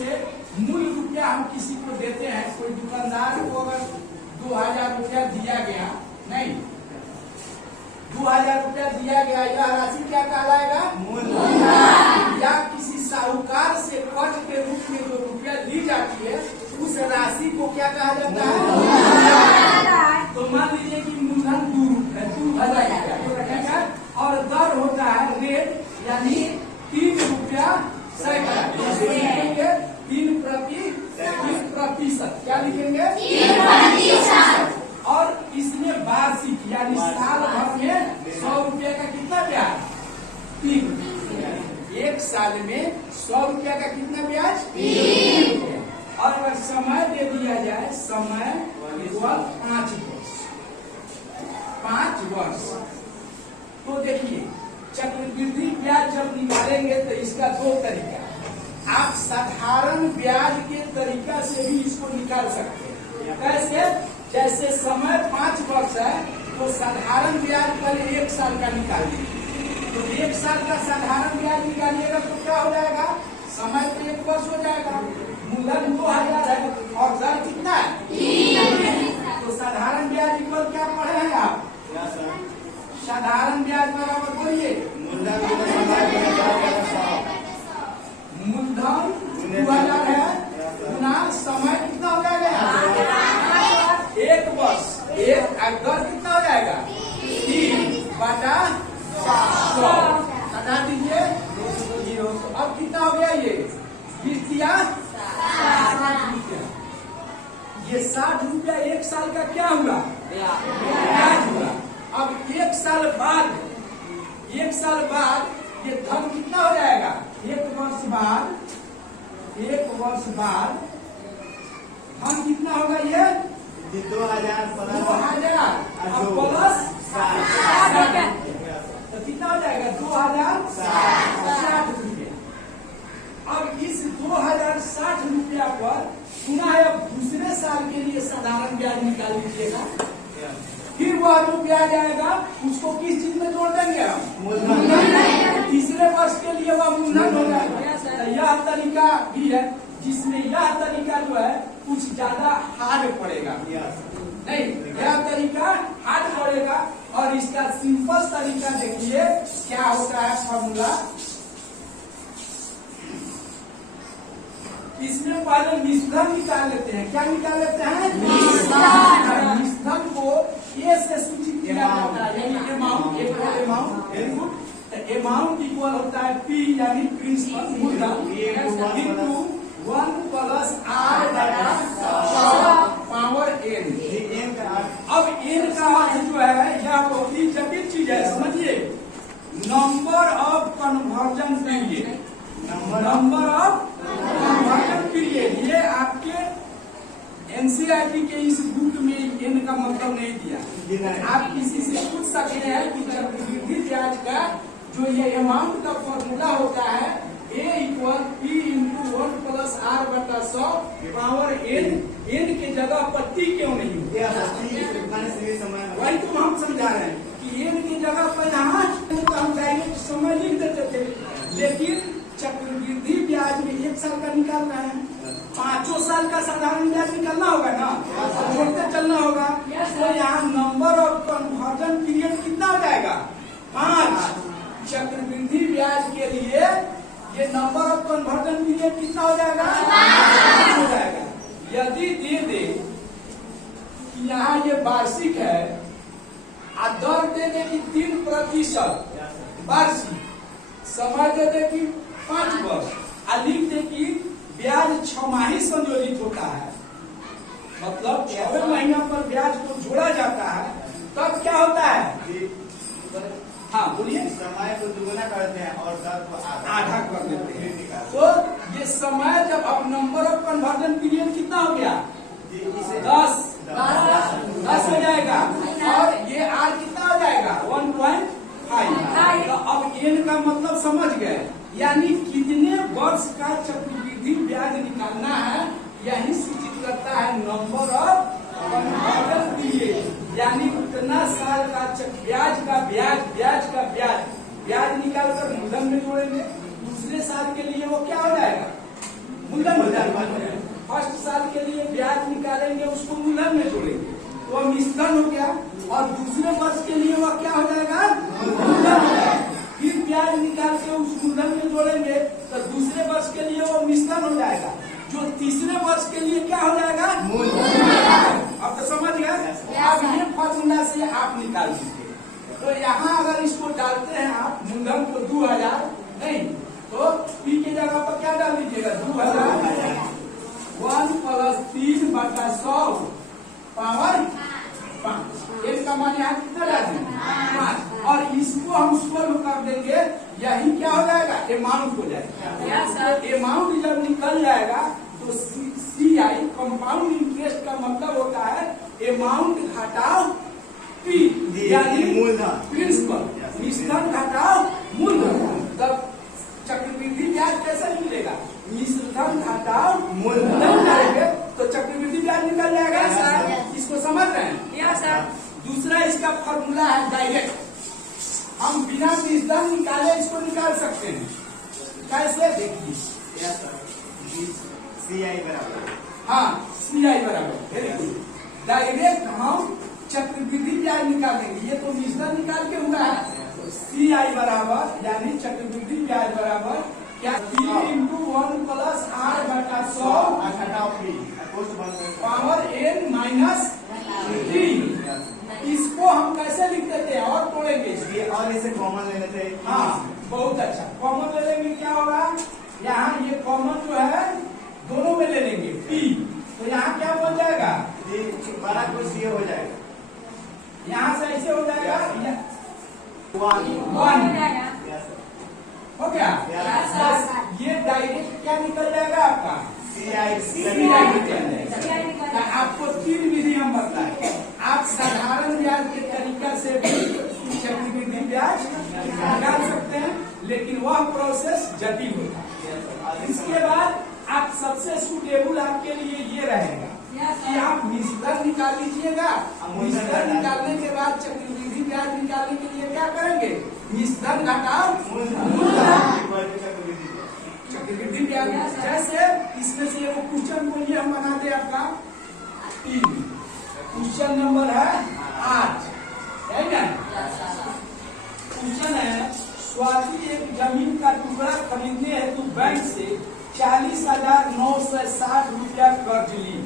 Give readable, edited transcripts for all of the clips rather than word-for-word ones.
जैसे मूल रुपया हम किसी को देते हैं, कोई दुकानदार को अगर 2000 रुपया दिया गया, नहीं 2000 रुपया दिया गया, यह राशि क्या कहलाएगा? मूलधन। या किसी साहूकार से कर्ज के रूप में जो रुपया ली जाती है उस राशि को क्या कहा जाता है? तो मान लीजिए कि मूलधन 2000 रुपया और दर होता है रेट, यानी 3 रुपया सैकड़ा। 3%। क्या लिखेंगे? 3%। और इसमें वार्षिक यानी साल भर में 100 रुपया का कितना ब्याज? 3। एक साल में 100 रुपया का कितना ब्याज? 3 रुपया। और अगर समय दे दिया जाए, समय 5 वर्ष, 5 वर्ष, तो देखिए चक्रवृद्धि ब्याज जब निकालेंगे तो इसका 2 तरीका। आप साधारण ब्याज के तरीका से भी इसको निकाल सकते हैं। कैसे? जैसे समय 5 वर्ष है तो साधारण ब्याज पहले 1 साल का निकाल दीजिए। तो 1 साल का साधारण ब्याज निकालिएगा तो क्या हो जाएगा? समय तो 1 वर्ष हो जाएगा। मूलधन 2000 है और दर कितना है? 3। तो साधारण ब्याज इक्वल क्या पढ़े हैं आप? साधारण ब्याज बराबर बोलिए मूलधन 2000 है गुना समय कितना हो जाएगा? 1 वर्ष। दर कितना हो जाएगा? 3/100। हटा दीजिए। अब कितना हो गया? ये 60 रुपया। ये 60 रुपया 1 साल का क्या हुआ? ब्याज हुआ। अब 1 साल बाद ये धन कितना हो जाएगा? 1 वर्ष बाद धन कितना होगा? ये 2000 प्लस 60 तो कितना हो जाएगा? 2060 रुपया। अब इस 2060 रुपया पर पुनः अब दूसरे साल के लिए साधारण ब्याज निकाल लीजिएगा। फिर वह जो ब्याज आएगा उसको किस चीज में जोड़ देंगे? मूलधन। तीसरे वर्ष के लिए वह मूलधन हो जाएगा। यह तरीका भी है जिसमें यह तरीका जो है कुछ ज्यादा हार्ड पड़ेगा। नहीं, यह तरीका हार्ड पड़ेगा। और इसका सिंपल तरीका देखिए क्या होता है फॉर्मूला। इसमें पहले निष्धन निकाल लेते हैं। क्या निकाल लेते हैं? निष्धन को ए से सूचित किया जाता है, यानी अमाउंट इक्वल होता है P यानी प्रिंसिपल मूलधन into 1 plus R/100 power N। अब N का अर्थ जो है यह बहुत ही जटिल चीज है, समझिए। Number of conversion period, number of conversion period. ये आपके एनसीईआरटी के इस बुक में N का मतलब नहीं दिया। आप किसी से पूछ सकते हैं कि चक्रवृद्धि ब्याज का जो ये अमाउंट का फॉर्मूला होता है A equal P into 1 plus R/100 power N के जगह पर T क्यों नहीं? वही तो हम समझा रहे हैं कि N की जगह पर यहाँ हम डायरेक्ट समय लिख देते थे, लेकिन चक्रवृद्धि ब्याज में 1 साल का निकालना है, 5 साल का साधारण ब्याज निकालना होगा ना, जोड़ते चलना होगा। तो यहाँ नंबर ऑफ कन्वर्जन पीरियड कितना हो जाएगा? 5। चक्रवृद्धि ब्याज के लिए ये नंबर ऑफ कन्वर्जन पीरियड कितना हो जाएगा? 5 हो जाएगा। यदि दे कि यहाँ ये वार्षिक है, दर दे दे कि 3% वार्षिक, समय दे दे कि 5 वर्ष, लिख दे कि ब्याज 6 माही संयोजित होता है, मतलब 6 महीना पर ब्याज को जोड़ा जाता है, तब क्या होता है? हाँ बोलिए। समय को दुगुना करते हैं और दर को आधा कर देते हैं। तो ये समय जब अब नंबर ऑफ कन्वर्जन पीरियड कितना हो गया? 10 हो जाएगा। और ये R कितना हो जाएगा? 1.5। तो अब N का मतलब समझ गए, यानी कितने वर्ष का चक्रवृद्धि ब्याज निकालना है, यही सूचित करता है नंबर ऑफ कन्वर्जन पीरियड। यानी उतना साल का ब्याज निकाल कर मूलधन में जोड़ेंगे, दूसरे साल के लिए वो क्या हो जाएगा? मूलधन हो जाएगा। करेंगे उसको मूलधन में जोड़ेंगे तो वह मिश्रण हो गया, और दूसरे वर्ष के लिए वह क्या हो जाएगा, मूलधन हो जाएगा। फिर ब्याज निकाल के उस मूलधन में जोड़ेंगे तो दूसरे वर्ष के लिए वो मिश्रण हो जाएगा, जो तीसरे वर्ष के लिए क्या हो जाएगा, मूलधन। अब तो समझ गए। अब ये फॉर्मूला से आप निकाल दीजिए। तो यहाँ अगर इसको डालते हैं आप मूलधन को 2000 नहीं तो पी की जगह पर क्या डाल दीजिएगा, 2000 1 + 3/100 पावर 5। एक का मान यहाँ कितना डाल देंगे, 5, और इसको हम सोल्व कर देंगे, यही क्या हो जाएगा, अमाउंट हो जाएगा। अमाउंट जब निकल जाएगा तो CI कंपाउंड इंटरेस्ट का मतलब होता है अमाउंट घटाओ P, यानी मूलधन, प्रिंसिपल, मिश्रण घटाओ मूलधन। तब चक्रवृद्धि ब्याज कैसे निकलेगा, मिश्रण घटाओ मूलधन डालेंगे तो चक्रवृद्धि ब्याज निकल जाएगा सर। इसको समझ रहे हैं या सर। दूसरा इसका फॉर्मूला है डायरेक्ट, हम बिना मिश्रण निकाले इसको निकाल सकते हैं। कैसे देखिए, CI बराबर, हाँ CI बराबर, वेरी गुड। डायरेक्ट हम चक्रवृद्धि ब्याज निकालेंगे, ये तो मिश्रण निकाल के हुआ है। CI बराबर यानी चक्रवृद्धि ब्याज बराबर क्या, 3 × 1 + R/100 पावर n - 3। इसको हम कैसे लिख देते हैं, और तोड़ेंगे इसलिए, और इसे कॉमन ले लेते हैं। हाँ बहुत अच्छा, कॉमन ले लेंगे, क्या होगा, यहाँ ये कॉमन जो है दोनों में ले लेंगे P, तो यहाँ क्या बन जाएगा, बड़ा कुछ ये हो जाएगा, यहाँ से ऐसे हो जाएगा 1 हो गया। ये डायरेक्ट क्या निकल जाएगा आपका, CI निकल जाएगा। आपको 3 विधि हम बताए, आप साधारण ब्याज के तरीका से भी चक्रवृद्धि ब्याज निकाल सकते हैं, लेकिन वह प्रोसेस जटिल होता है। इसके बाद आप सबसे सुटेबल आपके लिए ये रहेगा कि आप मिश्रण निकाल लीजिएगा। मिश्रण निकालने के बाद चक्रवृद्धि ब्याज निकालने के लिए क्या करेंगे, मिश्रण घटाओ चक्रवृद्धि ब्याज। जैसे इसमें से एक क्वेश्चन बोलिए हम बना दे आपका 3, क्वेश्चन नंबर है 8, है ना। क्वेश्चन है, स्वाति एक जमीन का टुकड़ा खरीदने हेतु बैंक से 40,960 रुपया कर्ज ली।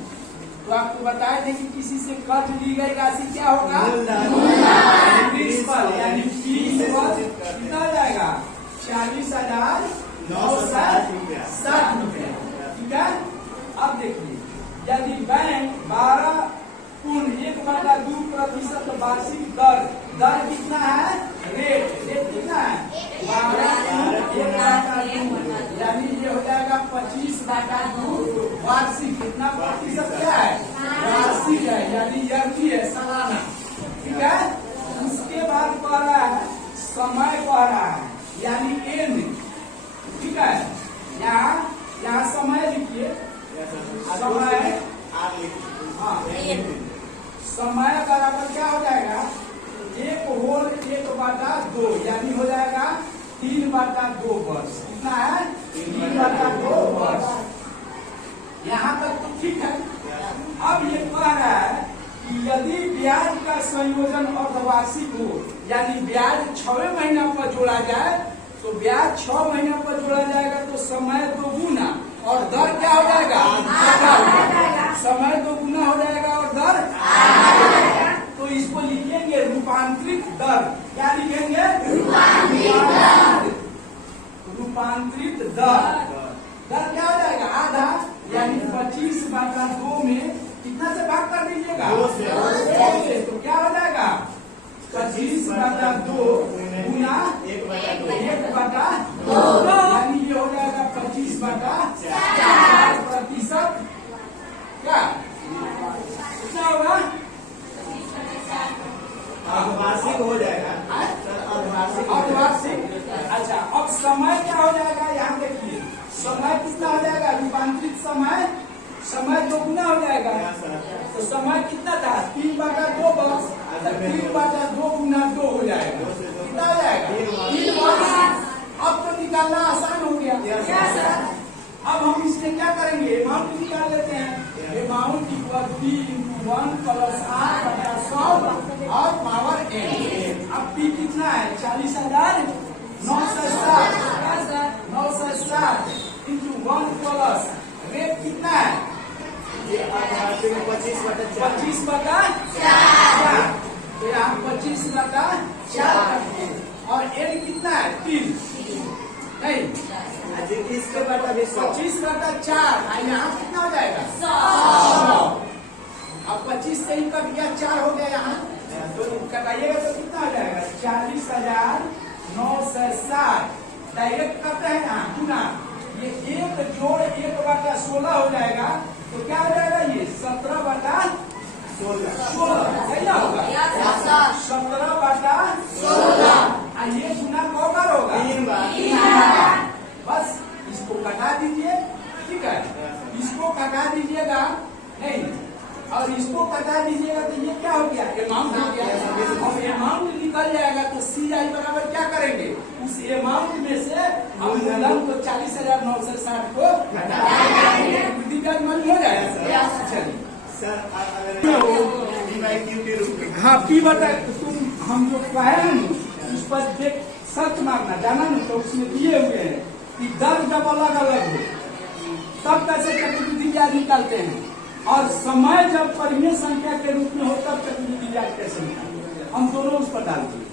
तो आपको बताया थे कि किसी से कर्ज ली गई राशि क्या होगा, प्रिंसिपल यानी प्रिंसिपल कितना जाएगा, 40,960 रुपया। ठीक है। अब देखिए, यदि बैंक 12.1/2% वार्षिक दर कितना है, रेट कितना है, 12.1/2, यानी ये हो जाएगा 25/2 वार्षिक। कितना प्रतिशत क्या है, वार्षिक है, यानी ईयरली है, सालाना। ठीक है। उसके बाद कह रहा है समय कह रहा है, यानी एन। ठीक है। यहाँ समय लिखिए, समय, हाँ समय बराबर क्या हो जाएगा, 1/2, यानी हो जाएगा 3/2 वर्ष। कितना है, 3/2 वर्ष। यहाँ तक तो ठीक है। अब ये कह रहा है कि यदि ब्याज का संयोजन अर्धवार्षिक हो, यानी ब्याज 6 महीना पर जोड़ा जाए, तो ब्याज 6 महीना पर जोड़ा जाएगा तो समय 2 गुना और दर क्या हो जाएगा, समय 2 गुना हो जाएगा और दर, तो इसको लिखेंगे रूपांतरित दर। क्या लिखेंगे, रूपांतरित दर। दर क्या हो जाएगा, आधा, यानी 25/2 में कितना से भाग कर दीजिएगा, 2 से। तो क्या हो जाएगा, 25/2 गुना 1/2, यानी ये हो जाएगा 25/4 प्रतिशत। क्या कितना होगा, अर्धवार्षिक हो जाएगा, अर्धवार्षिक। अच्छा, अब समय क्या हो जाएगा, यहाँ देखिए समय कितना हो जाएगा, रूपांतरित समय 2 गुना हो जाएगा। तो समय कितना था, 3/2 वर्ष, 3/2 गुना 2 हो जाएगा, कितना हो जाएगा, 3 वर्ष। अब तो निकालना आसान हो गया। अब हम इससे क्या करेंगे, अमाउंट निकाल लेते हैं। Amount equal P into 1 plus R बटा 100 और पावर n। अब पी कितना है, 40,960 इंटू 1 प्लस रेट कितना है, ये 25/4। 25/4। तो यहाँ 25/4 करते हैं। और n कितना है, 3 नहीं, इसके बटा भी 100। 25/4। यहाँ कितना हो जाएगा, 100। अब 25 से ही कट गया, 4 हो गया यहाँ, तो कटाइएगा तो कितना हो जाएगा, 40,960। डायरेक्ट करते हैं यहाँ गुना, ये 1 जोड़ 1/16 हो जाएगा, तो क्या हो जाएगा, ये 17/16 सही ना होगा, 17/16। ये गुना कौ बार होगा, 3 बार। बस इसको कटा दीजिए, ठीक है, इसको कटा दीजिएगा नहीं, और इसको कटा दीजिएगा तो ये क्या हो गया, अमाउंट हो गया। और अमाउंट निकल जाएगा तो सी आई बराबर क्या करेंगे, उस अमाउंट में से हम मूलधन को 40,960 को घटा देंगे, मालूम हो जाएगा। चलिए सर अगर P/Q के रूप में, हाँ पी बटा तुम हम जो कहे हैं उस पर देख सर्च मारना, जाना नहीं तो उसमें दिए हुए हैं कि दर जब अलग अलग हो तब कैसे चक्रवृद्धि ब्याज निकालते हैं, और समय जब परिमेय संख्या के रूप में हो तब चक्रवृद्धि ब्याज कैसे निकालते हैं, हम दोनों उस पर डालते हैं।